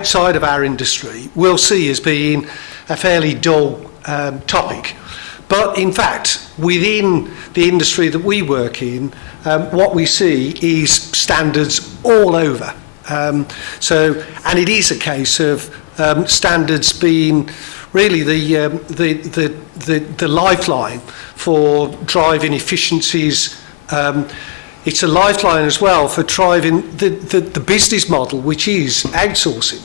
outside of our industry will see as being a fairly dull topic. But in fact, within the industry that we work in, what we see is standards all over. And it is a case of standards being really the lifeline for driving efficiencies. It's a lifeline as well for driving the business model, which is outsourcing.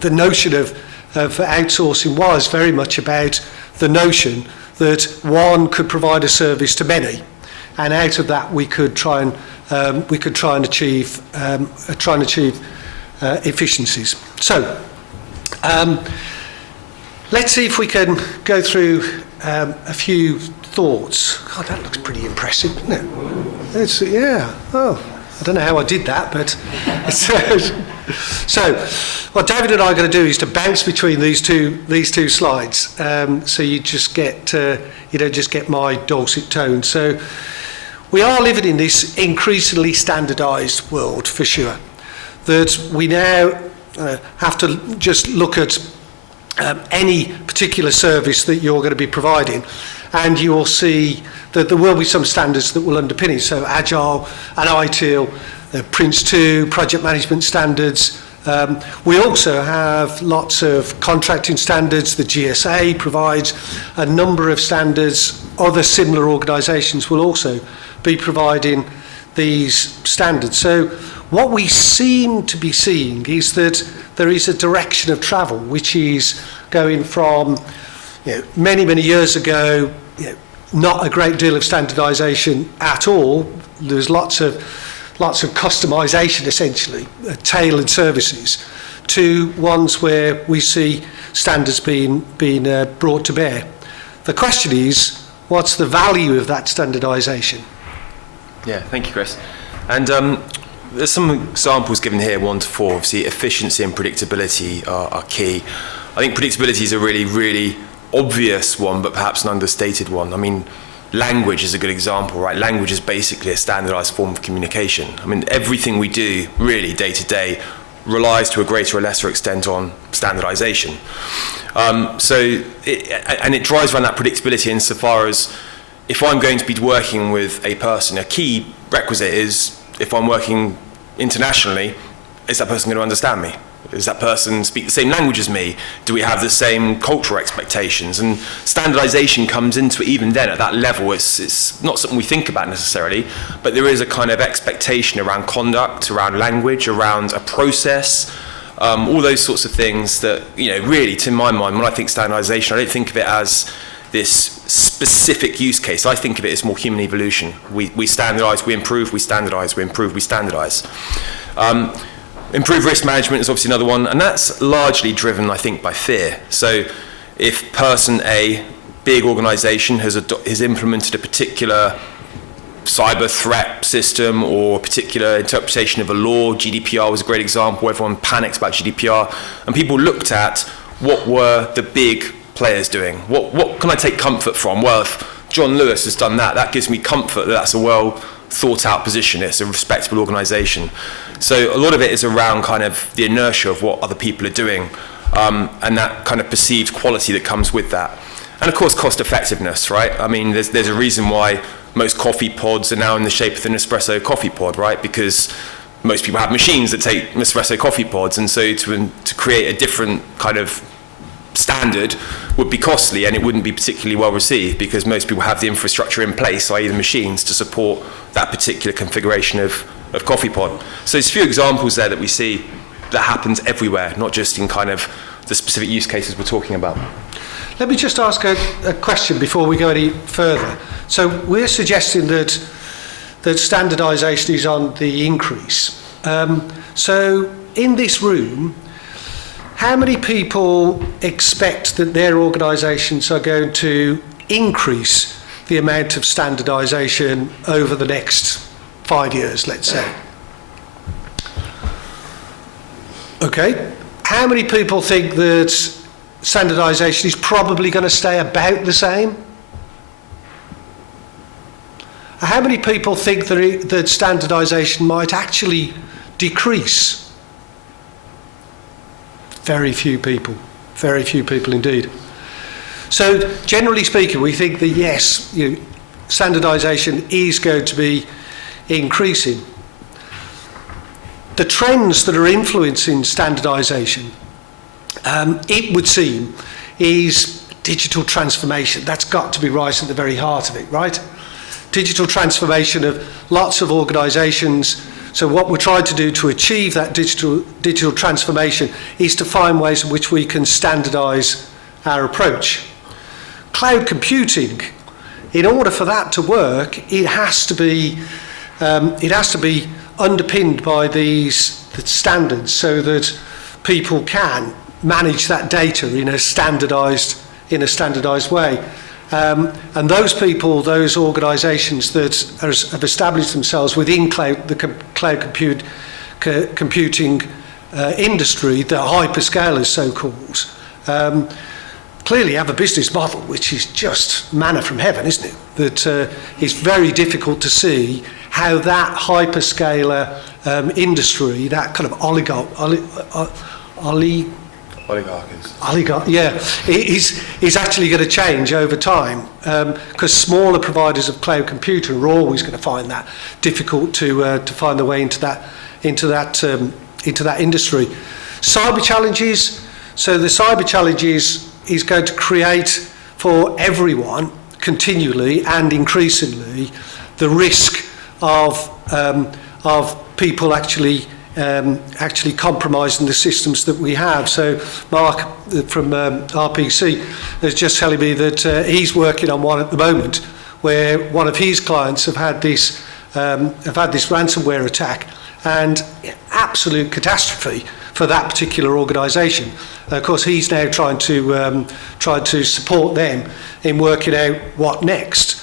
The notion of outsourcing was very much about the notion that one could provide a service to many, and out of that we could try and achieve efficiencies. So let's see if we can go through a few thoughts. God, that looks pretty impressive, doesn't it? Yeah. Oh, I don't know how I did that, but so what David and I are going to do is to bounce between these two slides, so you just get you don't just get my dulcet tones. So we are living in this increasingly standardised world, for sure, that we now have to just look at any particular service that you're going to be providing, and you will see that there will be some standards that will underpin it. So Agile and ITIL, Prince 2, project management standards. We also have lots of contracting standards. The GSA provides a number of standards. Other similar organisations will also be providing these standards. So what we seem to be seeing is that there is a direction of travel which is going from many, many years ago, not a great deal of standardisation at all. There's lots of customisation, essentially, tailored services, to ones where we see standards being brought to bear. The question is, what's the value of that standardisation? Yeah, thank you, Chris. And there's some examples given here, 1 to 4. Obviously, efficiency and predictability are key. I think predictability is a really, really obvious one, but perhaps an understated one. I mean, language is a good example, right? Language is basically a standardized form of communication. I mean, everything we do, really, day to day, relies to a greater or lesser extent on standardization. It drives around that predictability insofar as if I'm going to be working with a person, a key requisite is, if I'm working internationally, is that person going to understand me? Does that person speak the same language as me? Do we have the same cultural expectations? And standardization comes into it even then at that level. It's not something we think about necessarily, but there is a kind of expectation around conduct, around language, around a process, all those sorts of things that, really, to my mind, when I think standardization, I don't think of it as this specific use case. I think of it as more human evolution. We standardize, we improve, we standardize, we improve, we standardize. Improved risk management is obviously another one, and that's largely driven, I think, by fear. So if person A, big organization, has implemented a particular cyber threat system or a particular interpretation of a law, GDPR was a great example, everyone panics about GDPR, and people looked at what were the big players doing. What can I take comfort from? Well, if John Lewis has done that, that gives me comfort that that's a well thought out position, it's a respectable organization. So a lot of it is around kind of the inertia of what other people are doing, and that kind of perceived quality that comes with that. And of course, cost effectiveness, right? I mean, there's a reason why most coffee pods are now in the shape of an espresso coffee pod, right? Because most people have machines that take Nespresso coffee pods, and so to create a different kind of standard would be costly, and it wouldn't be particularly well received because most people have the infrastructure in place, i.e. the machines, to support that particular configuration of coffee pod. So there's a few examples there that we see that happens everywhere, not just in kind of the specific use cases we're talking about. Let me just ask a question before we go any further. So we're suggesting that standardisation is on the increase. So in this room, how many people expect that their organisations are going to increase the amount of standardisation over the next 5 years, let's say? Okay. How many people think that standardisation is probably going to stay about the same? How many people think that standardisation might actually decrease? Very few people. Very few people indeed. So generally speaking, we think that yes, standardisation is going to be increasing. The trends that are influencing standardisation, it would seem, is digital transformation. That's got to be right at the very heart of it, right? Digital transformation of lots of organisations. So what we're trying to do to achieve that digital transformation is to find ways in which we can standardise our approach. Cloud computing, in order for that to work, it has to be underpinned by these standards so that people can manage that data in a standardised way. And those people, those organisations that have established themselves within the cloud computing industry, the hyperscalers so-called, clearly have a business model which is just manna from heaven, isn't it? That it's very difficult to see how that hyperscaler industry, that kind of is actually going to change over time, because smaller providers of cloud computing are always going to find that difficult to find their way into that industry. Cyber challenges. So the cyber challenges is going to create for everyone continually and increasingly the risk of people actually compromising the systems that we have. So Mark from RPC is just telling me that he's working on one at the moment where one of his clients have had this ransomware attack, and absolute catastrophe for that particular organisation. Of course, he's now trying to support them in working out what next.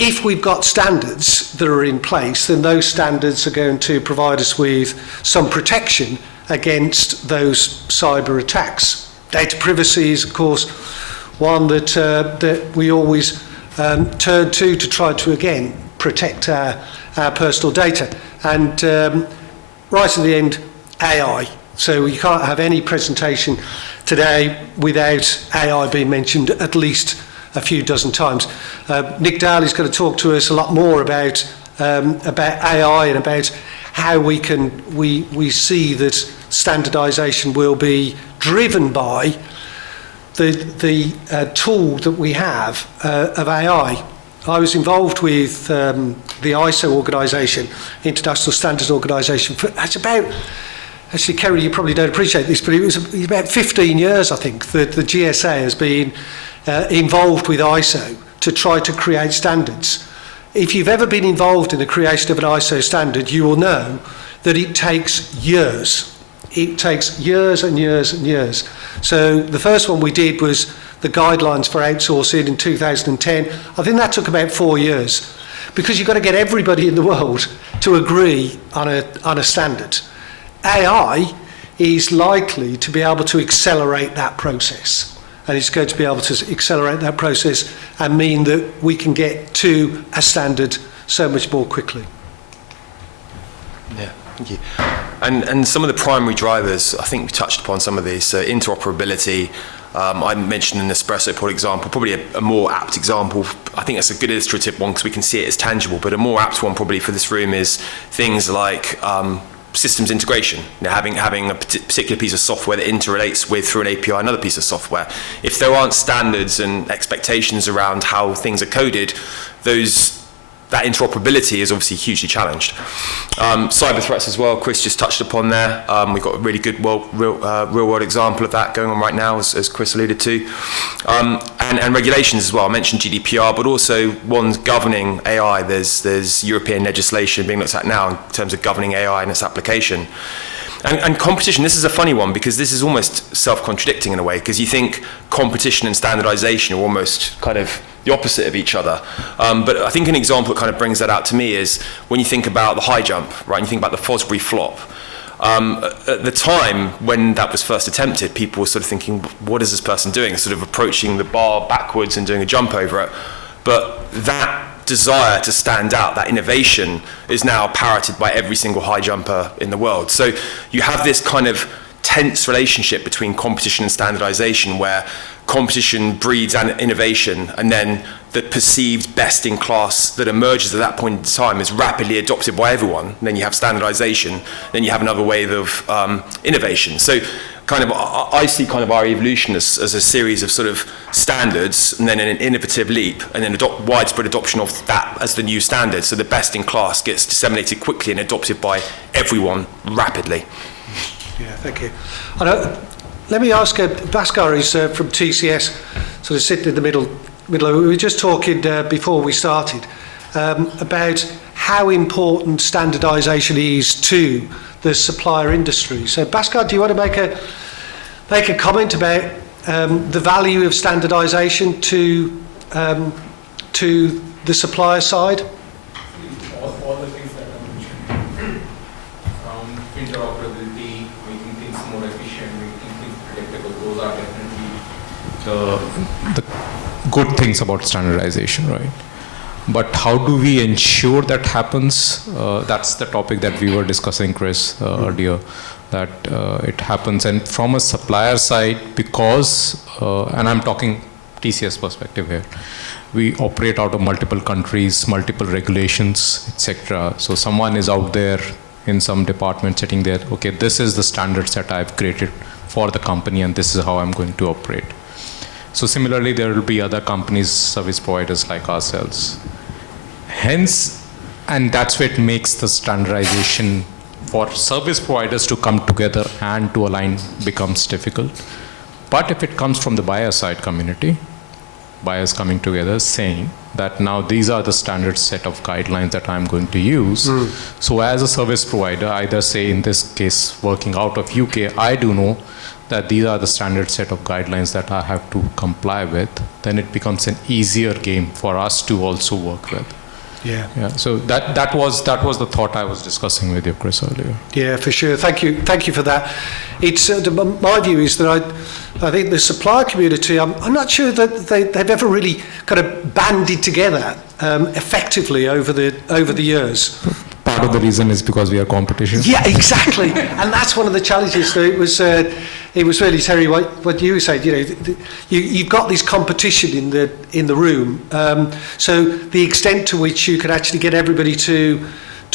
If we've got standards that are in place, then those standards are going to provide us with some protection against those cyber attacks. Data privacy is, of course, one that we always turn to try to, again, protect our personal data. And right at the end, AI. So you can't have any presentation today without AI being mentioned at least a few dozen times. Nick Daly is going to talk to us a lot more about AI and about how we see that standardisation will be driven by the tool that we have of AI. I was involved with the ISO organisation, International Standards Organisation, that's about, actually Kerry, you probably don't appreciate this, but it was about 15 years, I think, that the GSA has been involved with ISO to try to create standards. If you've ever been involved in the creation of an ISO standard, you will know that it takes years. It takes years and years and years. So the first one we did was the guidelines for outsourcing in 2010. I think that took about 4 years, because you've got to get everybody in the world to agree on a standard. AI is likely to be able to accelerate that process. And it's going to be able to accelerate that process and mean that we can get to a standard so much more quickly. Yeah, thank you. And some of the primary drivers, I think we touched upon some of these. So interoperability, I mentioned an espresso pod example, probably a more apt example. I think that's a good illustrative one because we can see it as tangible, but a more apt one probably for this room is things like systems integration, having a particular piece of software that interrelates with, through an API, another piece of software. If there aren't standards and expectations around how things are coded, that interoperability is obviously hugely challenged. Cyber threats as well, Chris just touched upon there. We've got a really good real-world example of that going on right now, as Chris alluded to. And regulations as well. I mentioned GDPR, but also ones governing AI. There's European legislation being looked at now in terms of governing AI and its application. And competition, this is a funny one because this is almost self-contradicting in a way, because you think competition and standardization are almost kind of the opposite of each other. But I think an example that kind of brings that out to me is when you think about the high jump, right? And you think about the Fosbury flop. At the time when that was first attempted, people were sort of thinking, what is this person doing? Sort of approaching the bar backwards and doing a jump over it. But that desire to stand out, that innovation, is now parroted by every single high jumper in the world. So you have this kind of tense relationship between competition and standardization, where competition breeds innovation, and then the perceived best-in-class that emerges at that point in time is rapidly adopted by everyone. And then you have standardization, then you have another wave of innovation. So kind of, I see kind of our evolution as a series of sort of standards, and then an innovative leap, and then widespread adoption of that as the new standard. So the best-in-class gets disseminated quickly and adopted by everyone rapidly. Yeah, thank you. Let me ask, Bhaskar is from TCS, sort of sitting in the middle. We were just talking before we started about how important standardisation is to the supplier industry. So, Bhaskar, do you want to make a comment about the value of standardisation to the supplier side? All the things that I mentioned, from interoperability, making things more efficient, making things predictable, those are definitely the good things about standardization, right? But how do we ensure that happens? That's the topic that we were discussing, Chris, earlier, that it happens. And from a supplier side, because, and I'm talking TCS perspective here, we operate out of multiple countries, multiple regulations, etc. So someone is out there in some department sitting there, okay, this is the standards that I've created for the company, and this is how I'm going to operate. So similarly, there will be other companies, service providers like ourselves. Hence, and that's what makes the standardization for service providers to come together and to align becomes difficult. But if it comes from the buyer side community, buyers coming together saying that now these are the standard set of guidelines that I'm going to use. So as a service provider, either say in this case, working out of UK, I do know that these are the standard set of guidelines that I have to comply with, then it becomes an easier game for us to also work with. Yeah. So that was the thought I was discussing with you, Chris, earlier. Yeah, for sure. Thank you for that. It's my view is that I think the supplier community, I'm not sure that they've ever really kind of banded together effectively over the years. Part of the reason is because we are competition. Yeah, exactly. And that's one of the challenges. So it was really, Terry, what you were saying. You know, you've got this competition in the room. So the extent to which you can actually get everybody to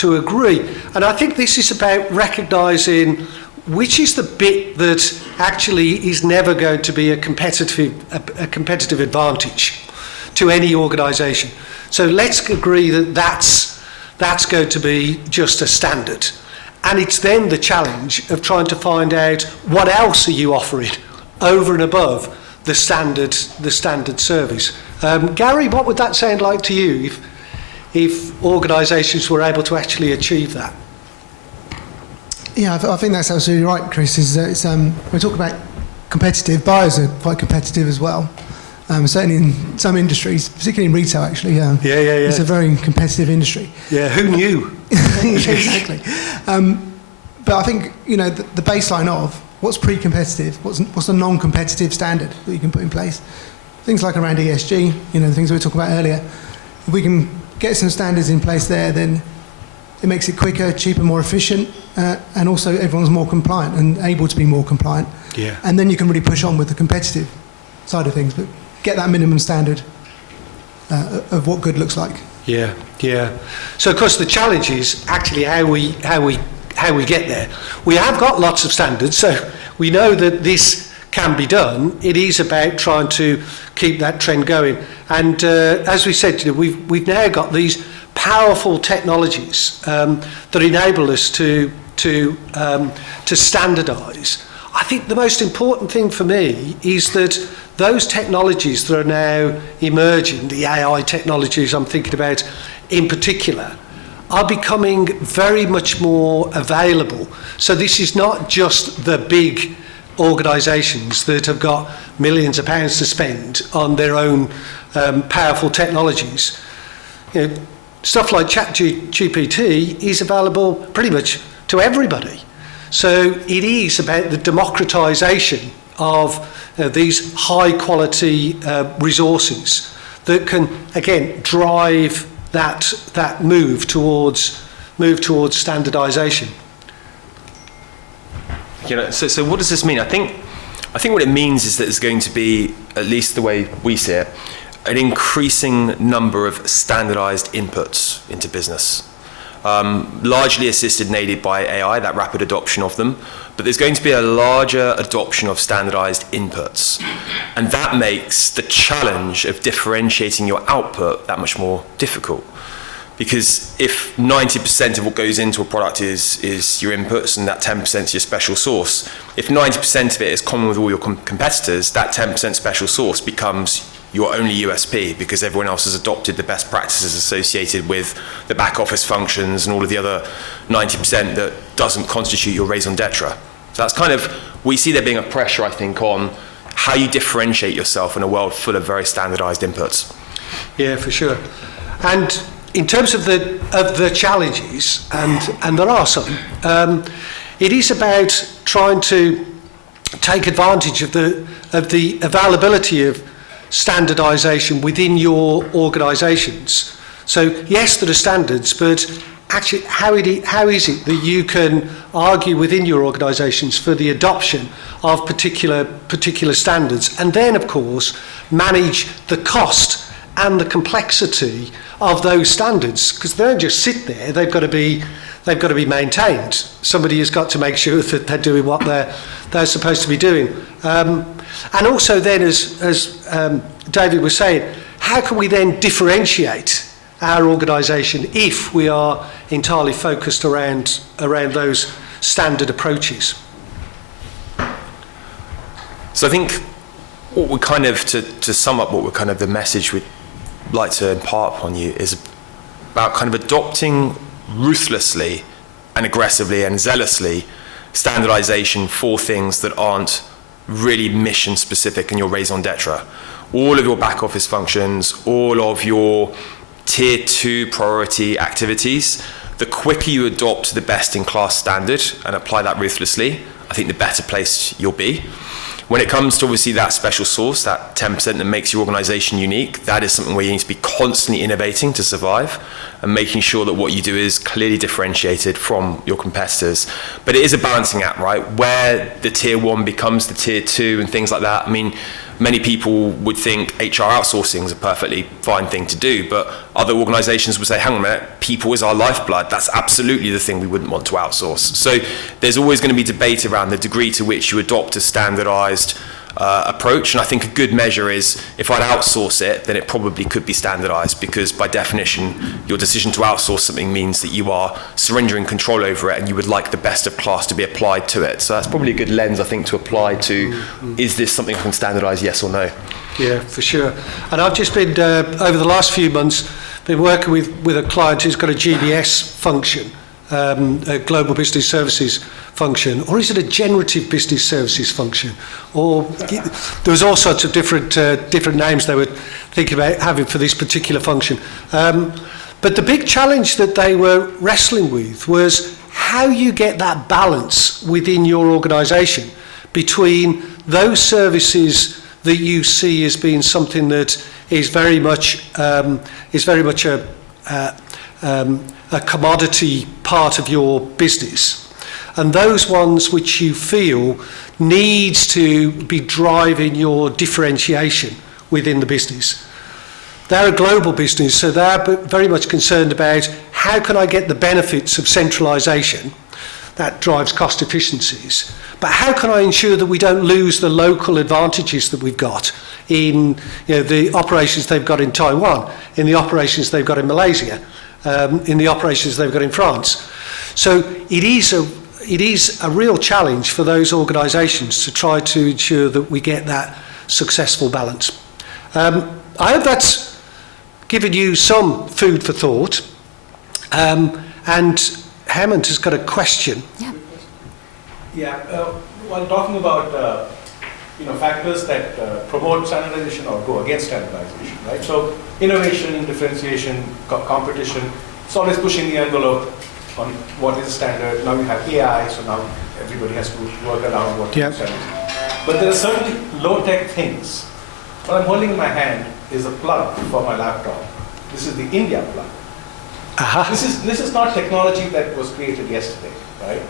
agree, and I think this is about recognising which is the bit that actually is never going to be a competitive advantage to any organisation. So let's agree that that's going to be just a standard. And it's then the challenge of trying to find out what else are you offering over and above the standard service. Gary, what would that sound like to you if organisations were able to actually achieve that? Yeah, I think that's absolutely right, Chris. When we talk about competitive, buyers are quite competitive as well. Certainly in some industries, particularly in retail, actually. Yeah. It's a very competitive industry. Yeah, who knew? Exactly. But I think, you know, the baseline of what's pre-competitive, what's the non-competitive standard that you can put in place. Things like around ESG, you know, the things we were talking about earlier. If we can get some standards in place there, then it makes it quicker, cheaper, more efficient, and also everyone's more compliant and able to be more compliant. Yeah. And then you can really push on with the competitive side of things. But get that minimum standard of what good looks like. Yeah. So of course the challenge is actually how we get there. We have got lots of standards, so we know that this can be done. It is about trying to keep that trend going. And as we said, you know, we've now got these powerful technologies that enable us to standardise. I think the most important thing for me is that those technologies that are now emerging, the AI technologies I'm thinking about in particular, are becoming very much more available. So this is not just the big organisations that have got millions of pounds to spend on their own powerful technologies. You know, stuff like ChatGPT is available pretty much to everybody. So it is about the democratisation of these high quality resources that can again drive that move towards standardisation. So what does this mean? I think what it means is that there's going to be, at least the way we see it, an increasing number of standardized inputs into business, largely assisted and aided by AI, that rapid adoption of them. But there's going to be a larger adoption of standardized inputs. And that makes the challenge of differentiating your output that much more difficult. Because if 90% of what goes into a product is your inputs and that 10% is your special sauce, if 90% of it is common with all your competitors, that 10% special sauce becomes your only USP because everyone else has adopted the best practices associated with the back office functions and all of the other 90% that doesn't constitute your raison d'etre. So that's kind of, we see there being a pressure, I think, on how you differentiate yourself in a world full of very standardized inputs. Yeah, for sure. And in terms of the challenges, and there are some, it is about trying to take advantage of the availability of standardisation within your organisations. So yes, there are standards, but actually, how is it that you can argue within your organisations for the adoption of particular standards, and then, of course, manage the cost and the complexity of those standards, because they don't just sit there; they've got to be maintained. Somebody has got to make sure that they're doing what they're supposed to be doing. And also then, as David was saying, how can we then differentiate our organisation if we are entirely focused around those standard approaches? So I think what we kind of, to sum up what we're kind of the message we'd like to impart upon you is about kind of adopting ruthlessly and aggressively and zealously standardization for things that aren't really mission specific in your raison d'etre. All of your back office functions, all of your tier 2 priority activities, the quicker you adopt the best in class standard and apply that ruthlessly, I think the better place you'll be. When it comes to obviously that special sauce, that 10% that makes your organization unique, that is something where you need to be constantly innovating to survive and making sure that what you do is clearly differentiated from your competitors. But it is a balancing act, right? Where the tier 1 becomes the tier 2 and things like that. I mean, many people would think HR outsourcing is a perfectly fine thing to do, but other organizations would say, hang on a minute, people is our lifeblood. That's absolutely the thing we wouldn't want to outsource. So there's always going to be debate around the degree to which you adopt a standardized approach. And I think a good measure is if I'd outsource it, then it probably could be standardized, because by definition, your decision to outsource something means that you are surrendering control over it and you would like the best of class to be applied to it. So that's probably a good lens, I think, to apply to, is this something I can standardize, yes or no? Yeah, for sure. And I've just been, over the last few months, been working with a client who's got a GBS function, a global business services function, or is it a generative business services function? Or there was all sorts of different names they were thinking about having for this particular function. But the big challenge that they were wrestling with was how you get that balance within your organisation between those services that you see as being something that is very much a commodity part of your business, and those ones which you feel needs to be driving your differentiation within the business. They're a global business, so they're very much concerned about how can I get the benefits of centralisation that drives cost efficiencies, but how can I ensure that we don't lose the local advantages that we've got in the operations they've got in Taiwan, in the operations they've got in Malaysia, in the operations they've got in France. So it is a real challenge for those organisations to try to ensure that we get that successful balance. I hope that's given you some food for thought. And Hemant has got a question. Yeah. While talking about factors that promote standardization or go against standardization, right? So innovation, differentiation, competition, it's always pushing the envelope on what is the standard. Now you have AI, so now everybody has to work around what is standard. But there are certain low-tech things. What I'm holding in my hand is a plug for my laptop. This is the India plug. This is not technology that was created yesterday, right?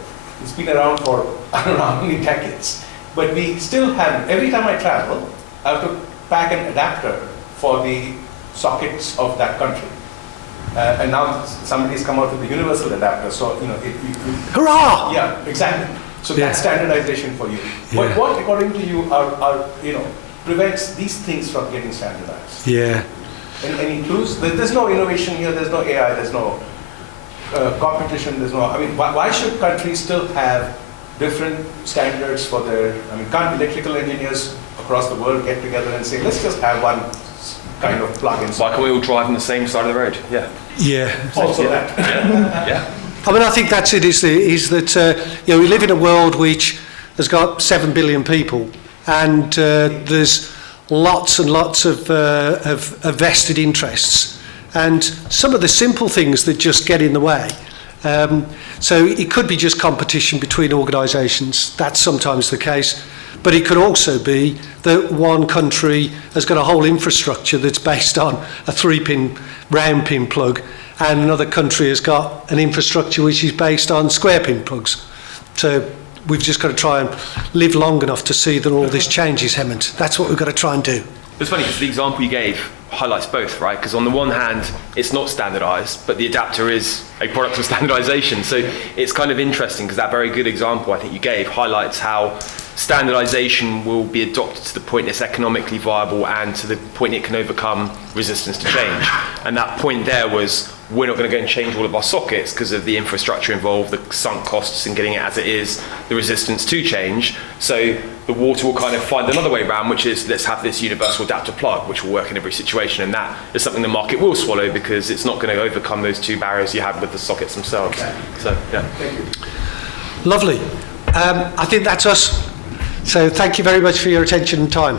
It's been around for I don't know how many decades. But we still have, every time I travel, I have to pack an adapter for the sockets of that country. And now somebody's come out with a universal adapter, so Hurrah! yeah, exactly. So Yeah. that's standardization for you. Yeah. What according to you, are prevents these things from getting standardized? Yeah. Any clues? There's no innovation here. There's no AI. There's no competition. There's no. I mean, why should countries still have different standards for their? I mean, can't electrical engineers across the world get together and say, let's just have one kind of plug-in? Why can't we all drive on the same side of the road? Yeah. Yeah. Also that. Yeah. I mean, I think that's it, is that we live in a world which has got 7 billion people, and there's lots and lots of vested interests, and some of the simple things that just get in the way. So it could be just competition between organisations. That's sometimes the case. But it could also be that one country has got a whole infrastructure that's based on a 3-pin round pin plug, and another country has got an infrastructure which is based on square pin plugs. So we've just got to try and live long enough to see that all this changes, Hemant. That's what we've got to try and do. It's funny because the example you gave highlights both, right? Because on the one hand, it's not standardized, but the adapter is a product of standardization. So it's kind of interesting because that very good example I think you gave highlights how standardization will be adopted to the point it's economically viable and to the point it can overcome resistance to change. And that point there was, we're not going to go and change all of our sockets because of the infrastructure involved, the sunk costs in getting it as it is, the resistance to change. So the water will kind of find another way around, which is let's have this universal adapter plug, which will work in every situation. And that is something the market will swallow because it's not going to overcome those two barriers you have with the sockets themselves. So, yeah. Thank you. Lovely. I think that's us. So thank you very much for your attention and time.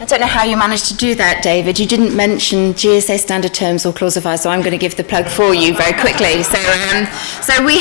I don't know how you managed to do that, David. You didn't mention GSA standard terms or clausifiers, so I'm going to give the plug for you very quickly. So we